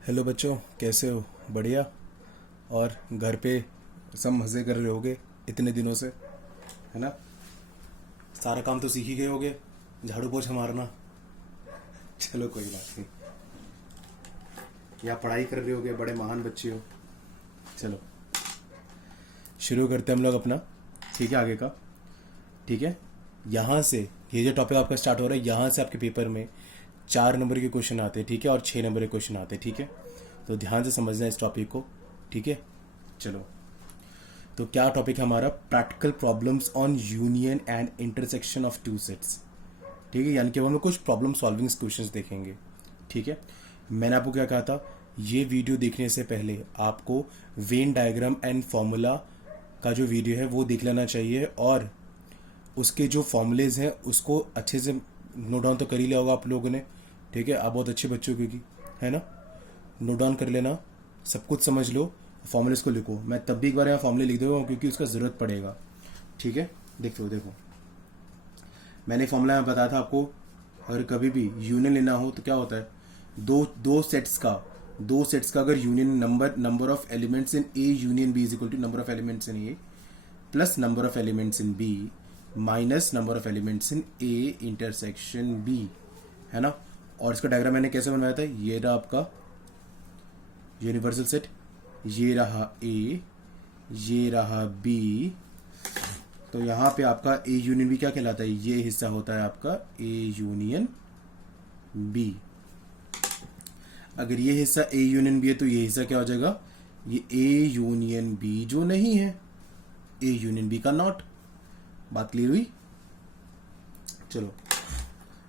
Hello बच्चों, कैसे हो? बढ़िया। और घर पे सब मज़े कर रहे होगे इतने दिनों से, है ना? सारा काम तो सीख ही गए होगे, झाड़ू पोछा मारना। चलो कोई बात नहीं। या पढ़ाई कर रहे होगे, बड़े महान बच्चे हो। चलो शुरू करते हैं हम लोग अपना। ठीक है, आगे का। ठीक है, यहाँ से ये जो टॉपिक आपका स्टार्ट हो रहा है, यहाँ से आपके पेपर में 4 नंबर के क्वेश्चन आते हैं। ठीक है, और 6 नंबर के क्वेश्चन आते हैं। ठीक है, तो ध्यान से समझना है इस टॉपिक को। ठीक है, चलो। तो क्या टॉपिक है हमारा? Practical problems on union and intersection of two sets. ठीक है, यानी कि हम लोग कुछ प्रॉब्लम सॉल्विंग क्वेश्चंस देखेंगे। ठीक है, मैंने आपको क्या कहा था, ये वीडियो देखने से पहले आपको वेन डायग्राम एंड फॉर्मूला का जो वीडियो है वो देख लेना चाहिए, और उसके जो फॉर्मूलेज हैं उसको अच्छे से नोट डाउन तो कर ही लिया होगा आप लोगों ने। ठीक है, आप बहुत अच्छे बच्चों क्योंकि, है ना? नोट डाउन कर लेना, सब कुछ समझ लो, फॉर्मूलेस को लिखो। मैं तब भी एक बार यहाँ फॉर्मूले लिख दूँगा क्योंकि उसका ज़रूरत पड़ेगा। ठीक है, देखो देखो, मैंने फॉर्मूला यहाँ बताया था आपको। अगर कभी भी यूनियन लेना हो तो क्या होता है, दो दो सेट्स का अगर union, number of elements in A union B is equal to number of elements in A plus number of elements in B minus number of elements in A intersection B, है ना? और इसका diagram मैंने कैसे बनवाया था, ये रहा आपका यूनिवर्सल सेट, ये रहा ए, ये रहा बी। तो यहाँ पे आपका ए यूनियन बी क्या कहलाता है? ये हिस्सा होता है आपका ए यूनियन बी। अगर ये हिस्सा ए यूनियन बी है तो ये हिस्सा क्या हो जाएगा? ये ए यूनियन बी जो नहीं है, ए यूनियन बी का नॉट। बात क्लियर हुई? चलो,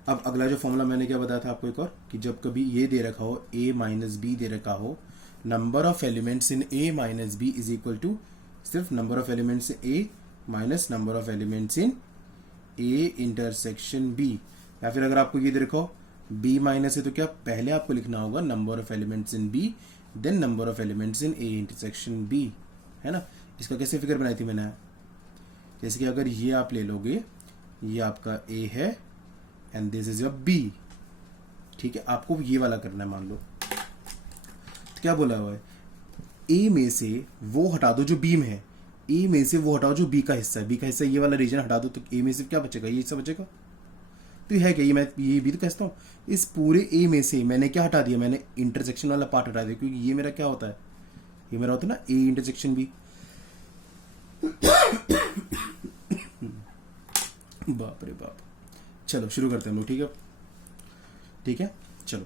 अब अगला जो फॉर्मूला मैंने क्या बताया था आपको एक और, कि जब कभी ये दे रखा हो a माइनस बी दे रखा हो, number of elements in a minus B is equal to सिर्फ number of elements a minus number of elements in a intersection b। या फिर अगर आपको ये दे रखा हो b माइनस है तो क्या पहले आपको लिखना होगा number of elements in b then number of elements in a intersection b, है ना? इसका कैसे फिगर बनाई थी मैंने? जैसे कि अगर ये आप ले लोगे, ये आपका a है and this is your B. ठीक है, आपको ये वाला करना है मान लो। तो क्या बोला हुआ है, ए में से वो हटा दो जो बी में है, ए में से वो हटाओ जो बी का हिस्सा है, बी का हिस्सा ये वाला रीजन हटा दो, तो ए में से क्या बचेगा? ये हिस्सा बचेगा। तो ये है क्या, ये मैं ये भी तो कहता हूँ। इस पूरे ए में से मैंने क्या हटा दिया? मैंने इंटरसेक्शन वाला पार्ट हटा दिया, क्योंकि ये मेरा क्या होता है, ये मेरा होता है ना ए इंटरसेक्शन बी। बाप रे बाप। चलो शुरू करते हैं हम लोग। ठीक है, ठीक है, चलो।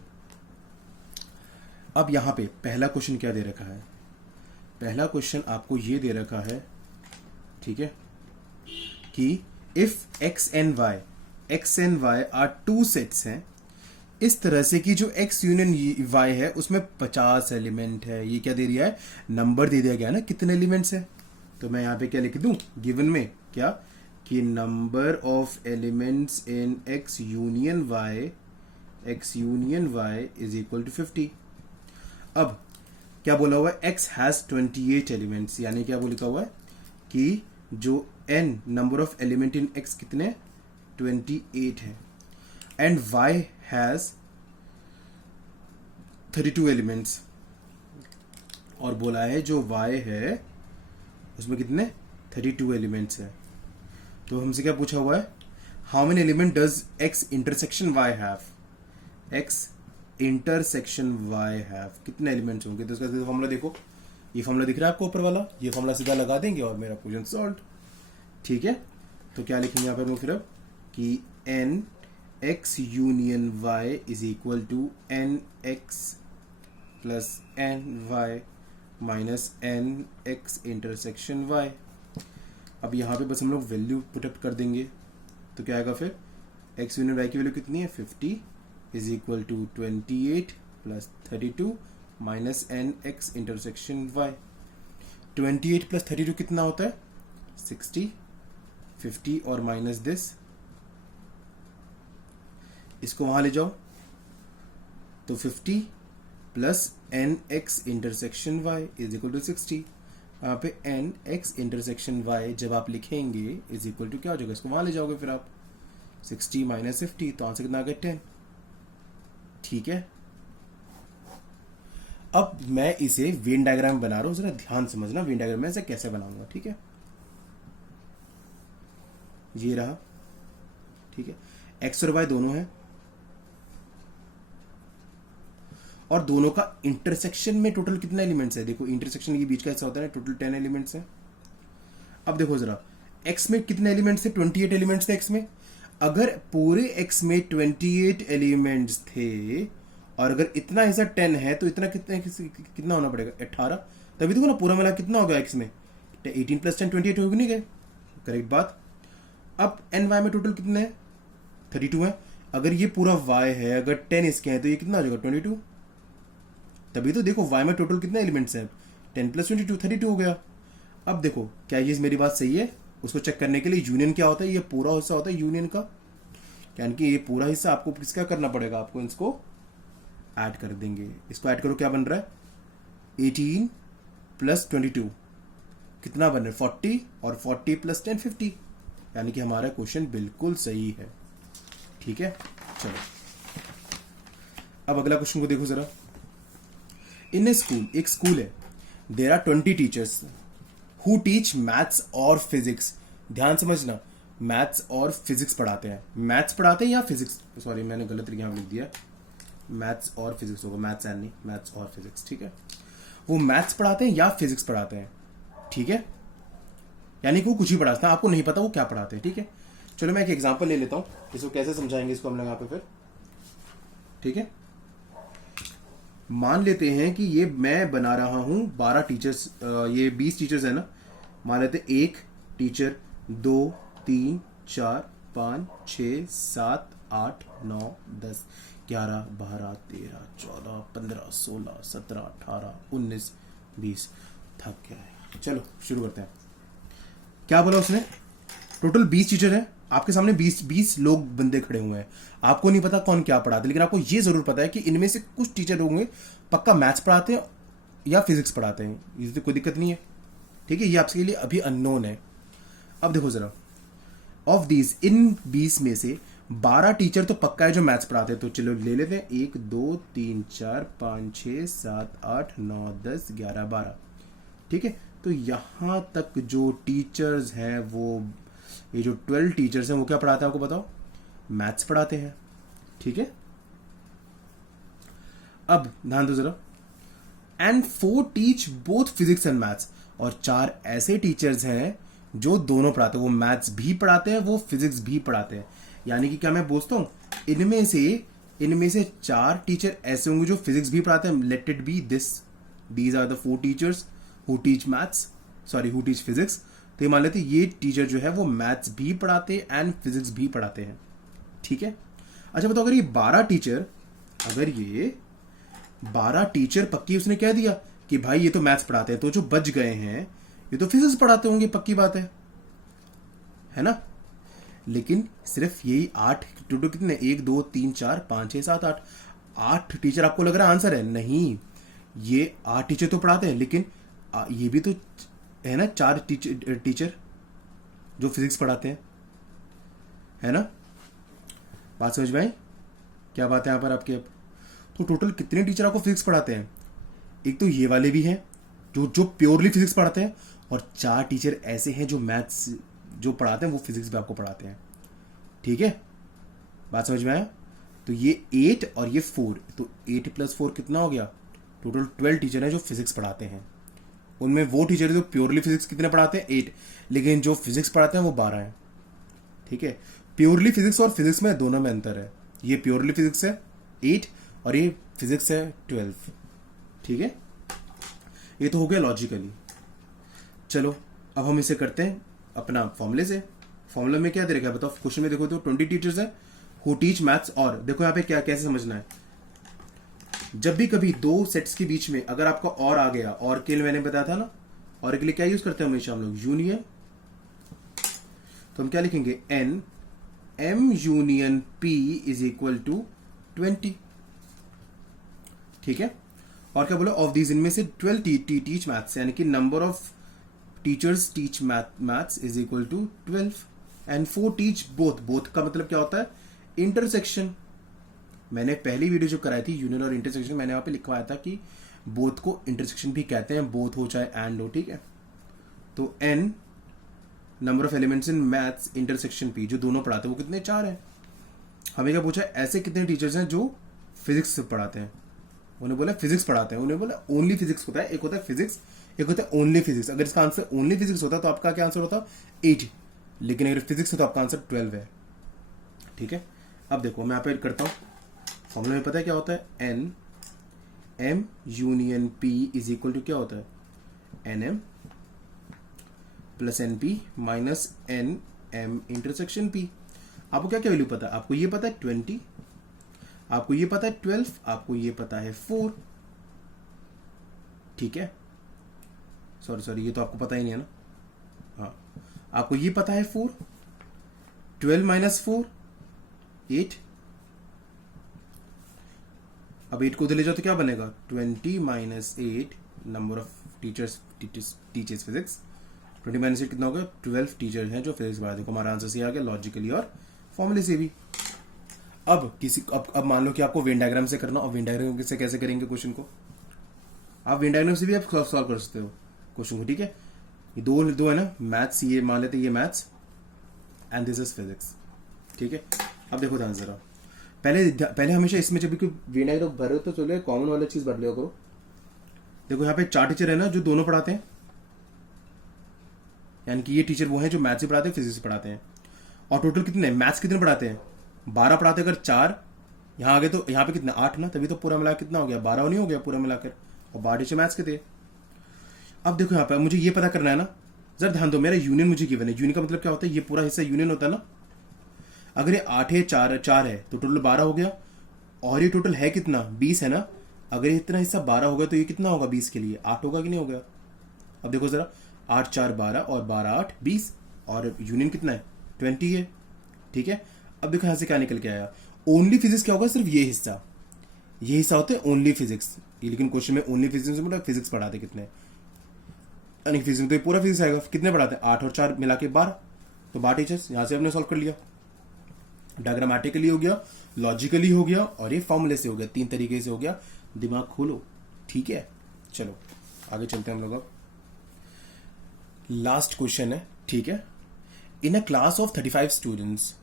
अब यहाँ पे पहला क्वेश्चन क्या दे रखा है? पहला क्वेश्चन आपको ये दे रखा है, ठीक है, कि if X and Y are two sets हैं, इस तरह से कि जो एक्स यूनियन वाई है उसमें 50 एलिमेंट है। ये क्या दे दिया है? नंबर दे दिया गया ना, कितने एलिमेंट्स है। तो मैं यहाँ पे क्या लिख दूं गिवन में, क्या कि number of elements in X union Y is equal to 50। अब क्या बोला हुआ है? x हैज 28 एलिमेंट्स, यानी क्या वो लिखा हुआ है कि जो n number of element in x कितने? 28 है। एंड y हैज 32 एलिमेंट्स, और बोला है जो y है उसमें कितने? 32 एलिमेंट्स है। तो हमसे क्या पूछा हुआ है? How many element does x intersection y have? x intersection y have कितने एलिमेंट्स होंगे? तो इसका फॉर्मूला देखो, ये फॉर्मूला दिख रहा है आपको ऊपर वाला, ये फॉर्मूला सीधा लगा देंगे और मेरा क्वेश्चन सॉल्व। ठीक है, तो क्या लिखेंगे यहाँ पर हम फिर अब कि n x union y is equal to n x plus n y minus n x intersection y। अब यहाँ पे बस हम लोग वैल्यू पुटअप कर देंगे, तो क्या आएगा फिर? x यूनियन y की वैल्यू कितनी है? 50 is equal to 28 plus 32 minus N X intersection y। 28 plus 32 कितना होता है? 60। 50 और माइनस दिस, इसको वहां ले जाओ, तो 50 plus N X intersection y is equal to 60। यहाँ पे एन एक्स इंटरसेक्शन y जब आप लिखेंगे इज इक्वल टू क्या हो जाएगा? इसको वहां ले जाओगे फिर आप, 60 माइनस 50, तो आंसर कितना आ गया? 10। ठीक है, अब मैं इसे वेन डायग्राम बना रहा हूं, जरा ध्यान समझना वेन डायग्राम में ऐसे कैसे बनाऊंगा, ठीक है। ये रहा, ठीक है, एक्स और वाई दोनों हैं और दोनों का इंटरसेक्शन में टोटल कितना एलिमेंट्स है, देखो इंटरसेक्शन के बीच का हिस्सा होता है, टोटल 10 एलिमेंट्स हैं। अब देखो जरा एक्स में कितने एलिमेंट्स थे, 28 एलिमेंट्स थे एक्स में। अगर पूरे एक्स में 28 एलिमेंट्स थे और अगर इतना हिस्सा 10 है तो इतना कितना होना पड़ेगा, 18। तभी देखो ना पूरा मिला कितना हो गया एक्स में, 18 + 10 28 हो नहीं गए, करेक्ट बात। अब एन वाई में टोटल कितने हैं, 32 है। अगर ये पूरा वाई है, अगर 10 इसके हैं तो ये कितना हो जाएगा, 22। तभी तो देखो वाई में टोटल कितने एलिमेंट्स हैं, 10 + 22 32 हो गया। अब देखो क्या ये मेरी बात सही है, उसको चेक करने के लिए यूनियन क्या होता है, ये पूरा हिस्सा होता है यूनियन का, यानी कि ये पूरा हिस्सा आपको किसका करना पड़ेगा, आपको इसको ऐड कर देंगे। इसको ऐड करो, क्या बन रहा है, 18 + 22 कितना बन रहा है, 40, और 40 + 10 50, यानी कि हमारा क्वेश्चन बिल्कुल सही है, ठीक है। चलो अब अगला क्वेश्चन को देखो जरा। इन ए स्कूल, एक स्कूल है, there are 20 teachers who teach maths और फिजिक्स। ध्यान समझना, मैथ्स और फिजिक्स पढ़ाते हैं, मैथ्स पढ़ाते हैं या फिजिक्स, सॉरी मैंने गलत तरीके में लिख दिया, मैथ्स और फिजिक्स होगा, मैथ्स एंड नहीं, मैथ्स और फिजिक्स, ठीक है। वो मैथ्स पढ़ाते हैं या फिजिक्स पढ़ाते हैं, ठीक है, यानी कि वो कुछ ही पढ़ाते हैं, आपको नहीं पता वो क्या पढ़ाते हैं, ठीक है। चलो मैं एक एग्जांपल ले लेता हूं, इसको कैसे समझाएंगे इसको हम लोग यहाँ पे फिर, ठीक है। मान लेते हैं कि ये मैं बना रहा हूं 12 टीचर्स, ये 20 टीचर्स है ना, मान लेते हैं 1 टीचर, 2 3 4 5 6 7 8 9 10 11 12 13 14 15 16 17 18 19 20। थक गया है, चलो शुरू करते हैं। क्या बोला उसने, टोटल 20 टीचर है, आपके सामने 20 लोग बंदे खड़े हुए हैं, आपको नहीं पता कौन क्या पढ़ाते, लेकिन आपको ये जरूर पता है कि इनमें से कुछ टीचर होंगे पक्का मैथ्स पढ़ाते हैं या फिजिक्स पढ़ाते हैं, ये तो कोई दिक्कत नहीं है, ठीक है, ये आपके लिए अभी अननोन है। अब देखो जरा, ऑफ दीज, इन 20 में से 12 टीचर तो पक्का है जो मैथ्स पढ़ाते हैं, तो चलो ले लेते हैं, 1 2 3 4 5 6 7 8 9 10 11 12, ठीक है। तो यहां तक जो टीचर्स हैं वो, ये जो 12 टीचर्स हैं वो क्या पढ़ाते हैं आपको बताओ, मैथ्स पढ़ाते हैं, ठीक है। अब ध्यान दो जरा, and 4 teach both physics and maths, और 4 ऐसे टीचर्स हैं जो दोनों पढ़ाते हैं, वो मैथ्स भी पढ़ाते हैं वो फिजिक्स भी पढ़ाते हैं, यानी कि क्या मैं बोलता हूं, इनमें से 4 टीचर ऐसे होंगे जो फिजिक्स भी पढ़ाते हैं, let it be these are the 4 teachers who teach maths, sorry who teach physics. तो ये मान लेते हैं ये टीचर जो है वो मैथ्स भी पढ़ाते हैं एंड फिजिक्स भी पढ़ाते हैं, ठीक है। अच्छा बताओ, अगर ये 12 टीचर पक्की उसने कह दिया कि भाई ये तो मैथ्स पढ़ाते हैं, तो जो बच गए हैं ये तो फिजिक्स पढ़ाते होंगे, पक्की बात है ना। लेकिन सिर्फ यही 8 टोटल कितने, 1 2 3 4 5 6 7 8 टीचर आपको लग रहा है आंसर है, नहीं, ये 8 टीचर तो पढ़ाते हैं, लेकिन ये भी तो है ना 4 टीचर जो फिजिक्स पढ़ाते हैं, है ना। बात समझ में आई, क्या बात है यहाँ पर आपके। अब तो टोटल कितने टीचर आपको फिजिक्स पढ़ाते हैं, एक तो ये वाले भी हैं जो प्योरली फिजिक्स पढ़ाते हैं, और 4 टीचर ऐसे हैं जो मैथ्स जो पढ़ाते हैं वो फिजिक्स भी आपको पढ़ाते हैं, ठीक है। बात समझ में आया। तो ये 8 और ये 4, तो 8 + 4 कितना हो गया, टोटल 12 टीचर हैं जो फिजिक्स पढ़ाते हैं। उनमें वो टीचर जो प्योरली फिजिक्स कितने पढ़ाते हैं, 8, लेकिन जो फिजिक्स पढ़ाते हैं वो 12 हैं, ठीक है। प्योरली फिजिक्स और फिजिक्स में दोनों में अंतर है, ये प्योरली फिजिक्स है 8 और ये फिजिक्स है 12, ठीक है। ये तो हो गया लॉजिकली। चलो अब हम इसे करते हैं अपना फॉर्मूले से। फॉर्मूला में क्या दे रखा है बताओ, क्वेश्चन में देखो तो 20 टीचर्स है हु टीच मैथ्स, और देखो यहाँ पे क्या कैसे समझना है, जब भी कभी 2 सेट्स के बीच में अगर आपका और आ गया, और के लिए मैंने बताया था ना, और के लिए क्या यूज करते हैं हमेशा हम लोग, यूनियन। तो हम क्या लिखेंगे, N M union P is equal to 20, ठीक है। और क्या बोला, ऑफ दीज, इनमें से 12 टीच मैथ्स, यानी कि number of teachers teach maths is equal to 12, and 4 teach both का मतलब क्या होता है, इंटरसेक्शन। मैंने पहली वीडियो जो कराई थी यूनियन और इंटरसेक्शन, मैंने वहां पे लिखवाया था कि बोथ को इंटरसेक्शन भी कहते हैं, बोथ हो चाहे एंड हो, ठीक है। तो n number of elements in maths intersection p, जो दोनों पढ़ाते हैं वो कितने, 4 हैं। हमें क्या पूछा है, ऐसे कितने टीचर्स हैं जो फिजिक्स पढ़ाते हैं। उन्हें बोला फिजिक्स पढ़ाते हैं, उन्हें बोला ओनली फिजिक्स होता है, एक होता है फिजिक्स, एक होता है ओनली फिजिक्स। अगर इसका आंसर ओनली फिजिक्स होता तो आपका क्या आंसर होता, 8, लेकिन अगर फिजिक्स है तो आपका आंसर 12 है, ठीक है। अब देखो मैं यहाँ पे करता हूँ, फॉर्मूला में पता है क्या होता है, N M union P is equal to क्या होता है, N M plus N P minus N M intersection P. आपको क्या क्या वैल्यू पता है, आपको ये पता है 20, आपको ये पता है 12, आपको ये पता है 4, ठीक है। सॉरी ये तो आपको पता ही नहीं है ना, हाँ आपको ये पता है 4, 12 माइनस 4 8, अब 8 को उधर ले जाओ तो क्या बनेगा, 20 minus 8 number of teachers physics, 20 minus 8 कितना हो गया, 12 टीचर हैं जो फिजिक्स पढ़ाते हैं। हमारा आंसर सही आ गया लॉजिकली और फॉर्मूले से भी। अब मान लो कि आपको वेन डायग्राम से करना, और वेन डायग्राम से कैसे करेंगे क्वेश्चन को, आप वेन डायग्राम से भी आप सॉल्व कर सकते हो क्वेश्चन को, ठीक है। ये दो है ना मैथ्स, ये मान लेते ये maths and this is physics, ठीक है। अब देखो ध्यान जरा, पहले हमेशा इसमें जब भी वेन डायग्राम भरे तो चलो कॉमन वाला चीज भर लिया करो। देखो यहाँ पे 4 टीचर है ना जो दोनों पढ़ाते हैं, यानी कि ये टीचर वो हैं जो मैथ्स से पढ़ाते हैं, फिजिक्स से पढ़ाते हैं। और टोटल कितने मैथ्स कितने पढ़ाते हैं, 12 पढ़ाते हैं। अगर 4 यहाँ आ गए तो यहाँ पे कितना 8 ना, तभी तो पूरा मिला कितना हो गया 12 नहीं हो गया पूरा मिलाकर, और 12 टीचर मैथ्स के थे। अब देखो यहाँ पे मुझे ये पता करना है ना, जरा ध्यान दो, मेरा यूनियन मुझे गिवन है, यूनियन का मतलब क्या होता है, ये पूरा हिस्सा यूनियन होता है ना। अगर ये 8 है 4 है तो टोटल 12 हो गया, और ये टोटल है कितना 20 है ना। अगर ये इतना हिस्सा 12 होगा तो ये कितना होगा 20 के लिए 8 होगा कि नहीं होगा। अब देखो जरा 8 4 12 और 12 8 20, और यूनियन कितना है 20 है, ठीक है। अब देखो यहाँ से क्या निकल के आया, ओनली फिजिक्स क्या होगा, सिर्फ ये हिस्सा होता है ओनली फिजिक्स। लेकिन क्वेश्चन में ओनली फिजिक्स में फिजिक्स पढ़ाते कितने, यानी फिजिक्स में तो पूरा फिजिक्स आएगा, कितने पढ़ाते हैं 8 और 4 मिला के 12, तो 12 टीचर्स। यहाँ से हमने सॉल्व कर लिया, डायग्रामेटिकली हो गया, लॉजिकली हो गया, और ये फॉर्मूले से हो गया, 3 तरीके से हो गया। दिमाग खोलो, ठीक है। चलो आगे चलते हैं हम लोग। अब लास्ट क्वेश्चन है, ठीक है। इन अ क्लास ऑफ 35 स्टूडेंट्स,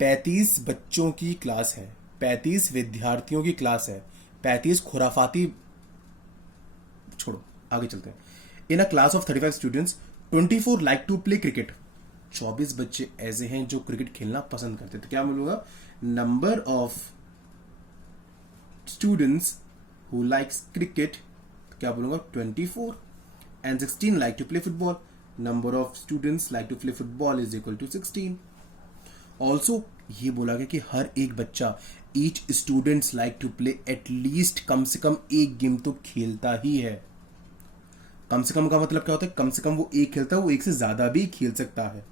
35 बच्चों की क्लास है, 35 विद्यार्थियों की क्लास है, 35 खुराफाती, छोड़ो आगे चलते हैं। In a class of 35 students 24 like to play cricket, 24 बच्चे ऐसे हैं जो क्रिकेट खेलना पसंद करते हैं। तो क्या बोलूंगा, number of students who likes cricket, क्या बोलूंगा 24, and 16 like to play football, number of students like to play football is equal to 16। Also ये बोला गया कि हर एक बच्चा, each students like to play at least, कम से कम एक गेम तो खेलता ही है। कम से कम का मतलब क्या होता है, कम से कम वो एक खेलता है, वो एक से ज्यादा भी खेल सकता है।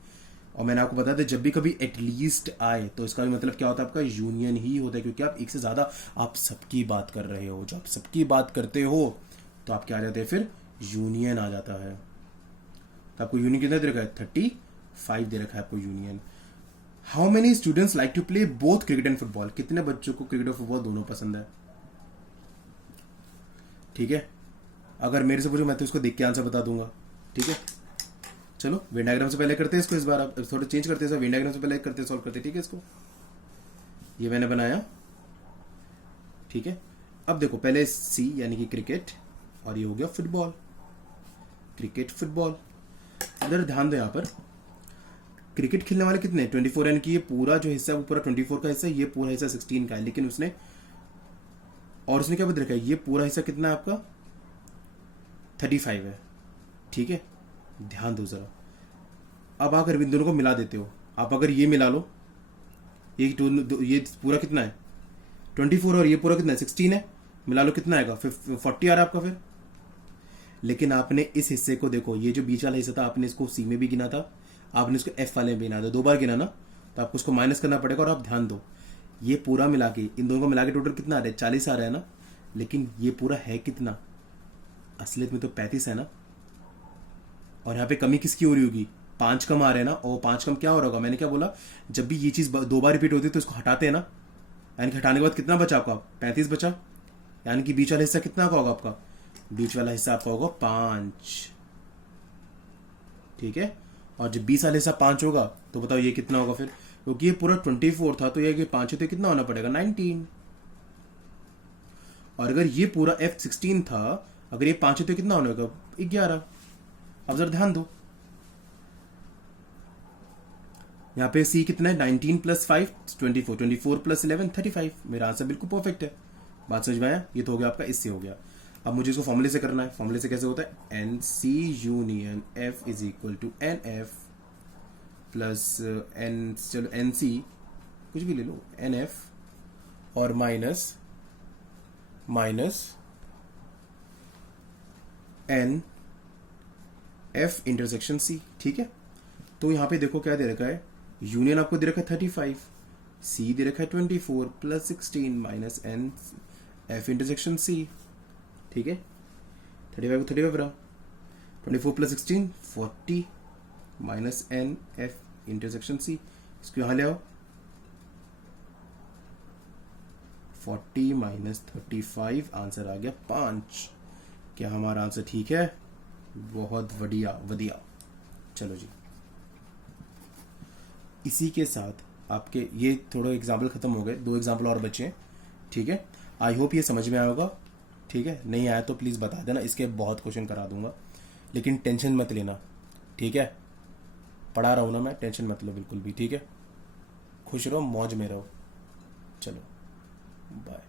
और मैंने आपको बताया था जब भी कभी एटलीस्ट आए तो इसका भी मतलब क्या होता है, आपका यूनियन ही होता है, क्योंकि आप एक से ज्यादा, आप सबकी बात कर रहे हो। जब आप सबकी बात करते हो तो आप क्या आ जाते हैं, फिर यूनियन आ जाता है। तो आपको यूनियन कितना दे रखा है, 35 दे रखा है आपको union. How many students like to play both cricket and football, कितने बच्चों को क्रिकेट और फुटबॉल दोनों पसंद है, ठीक है। अगर मेरे से पूछो मैं तो इसको देख के आंसर बता दूंगा, ठीक है। चलो वेन डायग्राम से पहले करते हैं इसको, इस बार आप थोड़ा चेंज करते हैं, वेन डायग्राम से पहले करते सॉल्व करते, ठीक है। इसको ये मैंने बनाया, ठीक है। अब देखो पहले सी यानी कि क्रिकेट, और ये हो गया फुटबॉल, क्रिकेट फुटबॉल। अगर ध्यान दो यहाँ पर क्रिकेट खेलने वाले कितने 24, यानी कि ये पूरा जो हिस्सा है वो पूरा 24 का हिस्सा है, ये पूरा हिस्सा 16 का है। लेकिन उसने क्या बता रखा है, ये पूरा हिस्सा कितना है आपका 35 है, ठीक है। ध्यान दो जरा, अब अगर इन दोनों को मिला देते हो आप, अगर ये मिला लो, ये पूरा कितना है 24 और ये पूरा कितना है 16 है, मिला लो कितना आएगा 40 आ रहा है आपका फिर। लेकिन आपने इस हिस्से को देखो, ये जो बीच वाला हिस्सा था आपने इसको सी में भी गिना था, आपने इसको एफ वाले में गिना था, 2 बार गिना ना, तो आपको उसको माइनस करना पड़ेगा। और आप ध्यान दो ये पूरा मिला के, इन दोनों को मिला के टोटल कितना आ रहा है 40 आ रहा है ना, लेकिन ये पूरा है कितना, असलियत में तो 35 है ना। और यहाँ पे कमी किसकी हो रही होगी, 5 कम आ रहे हैं ना, और 5 कम क्या हो रहा होगा, मैंने क्या बोला, जब भी ये चीज़ 2 बार रिपीट होती है तो इसको हटाते हैं ना, यानी कि हटाने के बाद कितना बचा आपका 35 बचा, यानी कि बीच वाला हिस्सा कितना का होगा आपका बीच वाला हिस्सा आपका होगा 5, ठीक है। और जब 20 वाला हिस्सा 5 होगा तो बताओ ये कितना होगा फिर, क्योंकि ये पूरा 24 था तो ये 5 है तो कितना होना पड़ेगा 19। और अगर ये पूरा F16 था, अगर ये 5 है तो कितना होने का 11। अब जरा ध्यान दो, यहाँ पे C कितना है 19 प्लस 5 24, 24 प्लस 11 35। मेरा आंसर बिल्कुल परफेक्ट है। बात समझ में आया? ये तो हो गया आपका, इससे हो गया। अब मुझे इसको फॉर्मूले से करना है। फॉर्मूले से कैसे होता है, N C union F is equal to N F plus N, चलो एन सी कुछ भी ले लो, एन एफ और minus N F intersection C, ठीक है। तो यहां पे देखो क्या दे रखा है, यूनियन आपको दे रखा है 35, सी दे रखा है 24 plus 16 minus N F intersection C, ठीक है। 35 को 35 रहा, 24 plus 16 40 minus N F intersection C, इसको यहां ले आओ, 40 माइनस 35, आंसर आ गया 5। क्या हमारा आंसर ठीक है? बहुत बढ़िया बढ़िया। चलो जी, इसी के साथ आपके ये थोड़े एग्जाम्पल खत्म हो गए, 2 एग्जाम्पल और बचे हैं, ठीक है। आई होप ये समझ में आया होगा, ठीक है। नहीं आया तो प्लीज़ बता देना, इसके बहुत क्वेश्चन करा दूंगा, लेकिन टेंशन मत लेना, ठीक है। पढ़ा रहा हूँ ना मैं, टेंशन मत लो बिल्कुल भी, ठीक है। खुश रहो, मौज में रहो। चलो बाय।